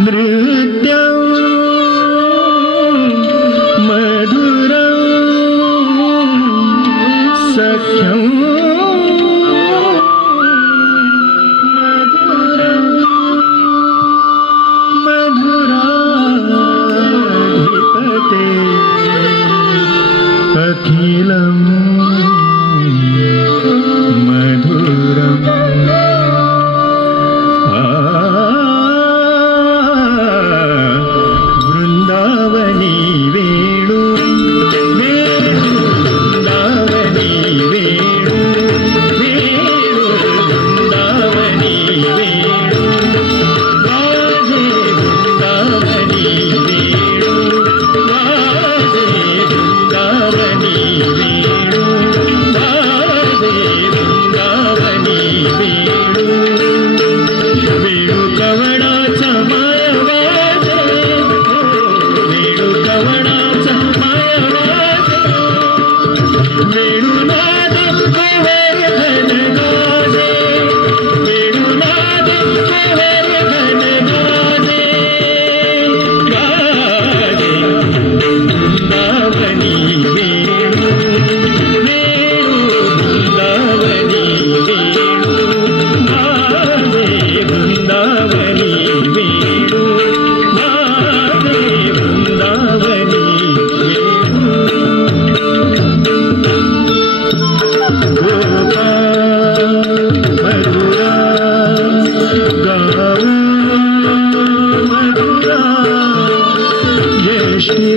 नृत्यं मधुरं सख्यं मधुरं मधुराधिपते अखिलं मधुरम् वृंदावनी वेणु वृंदावनी वेणु वृंदावनी वेणु वाजे वृंदावनी वेणु वाजे वृंदावनी वेणु वाजे वृंदावनी वेणु वेणु कवणाचा मायवाजे वेणु कवणाचा मायवाजे वेणुनाद गोवर्धन गाजे वेणुनाद गोवर्धन गाजे गाजे वृंदावनी वेणु वेणु वृंदावनी वेणु गाजे वृंदावनी वेणु गाजे वृंदावनी वेणु गोपाल मधुरा गाओ मधुरा यष्टी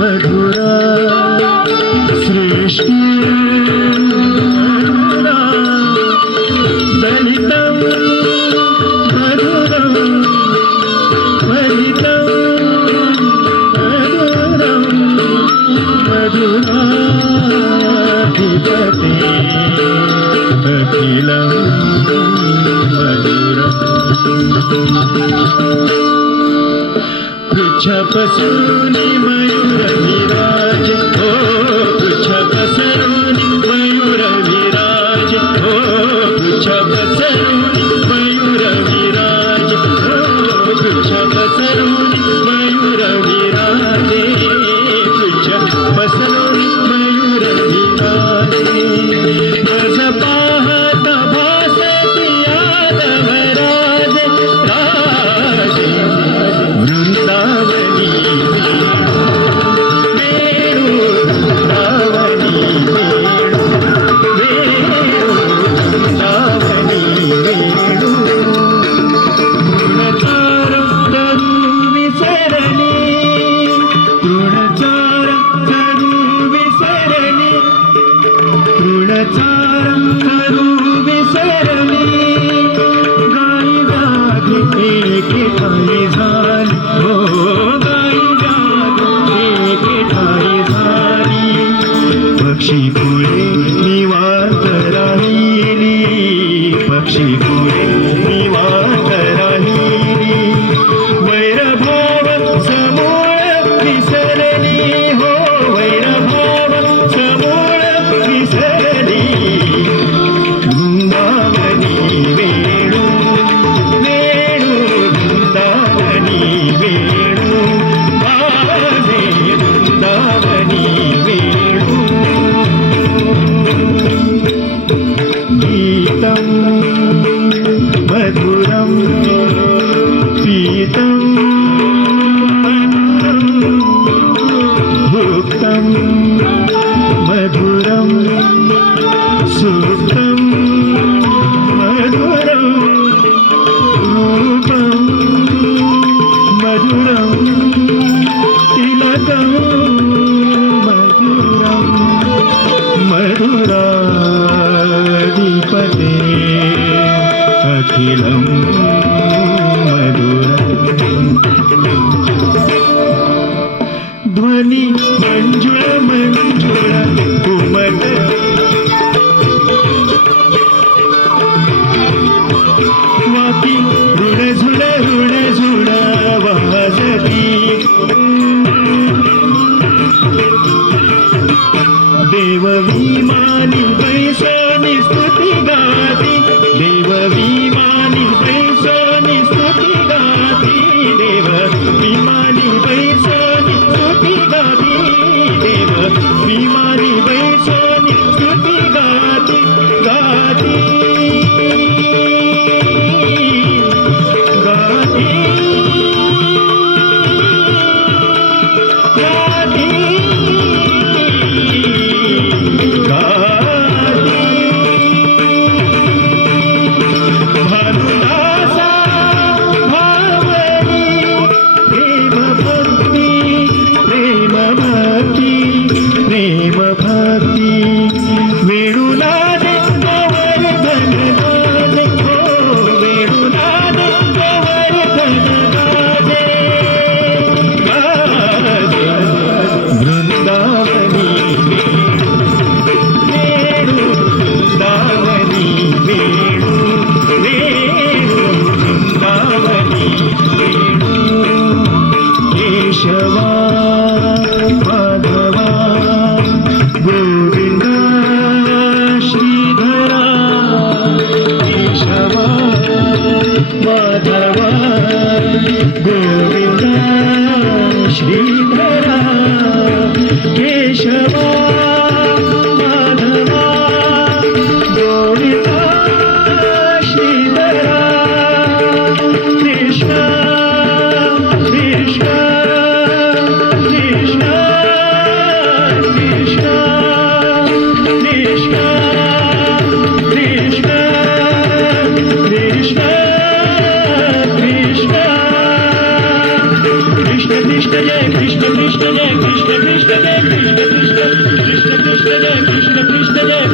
मधुरा सृष्टि मधुरा दलितं मधुरं फलितं मधुरं मधुराधिपते अखिलं मधुरम् पृच्छपसूनि मयूरविराज ओ पृच्छपसरूनि मयूरविराज ओ पृच्छपसरूनि मयूरविराज ओ पृच्छपसरूनि मयूरविराजे पृच्छपसरूनि मयूरविराजे बस पाहता भासति यादवराजे राजे वृंदावनी वेणु वृंदावनी वेणु वेणु वृंदावनी वेणु तृणचारं तरु विसरणे तृणचारं तरु विसरणे तृणचारं तरु विसरणे गाई व्याधी एके ठाई झाली हो गाई व्याधी एके ठाई झाली पक्षी पुढे निवांत राहिली पक्षी पुढे निवांत राहिली वैरभाव समूळ विसरली हो वैरभाव समूळ विसरली वृंदावनी वेणु वेणु वृंदावनी वेणु केशवा माधवा गोविंद श्रीधरा केशवा माधवा गोविंद श्रीधरा केशवा माधवा गोविंद श्रीधरा कृष्ण कृष्ण कृष्ण कृष्ण कृष्ण कृष्ण कृष्ण कृष्ण कृष्ण जय कृष्ण कृष्ण जय कृष्ण कृष्ण जय कृष्ण कृष्ण कृष्ण कृष्ण जय कृष्ण कृष्ण जय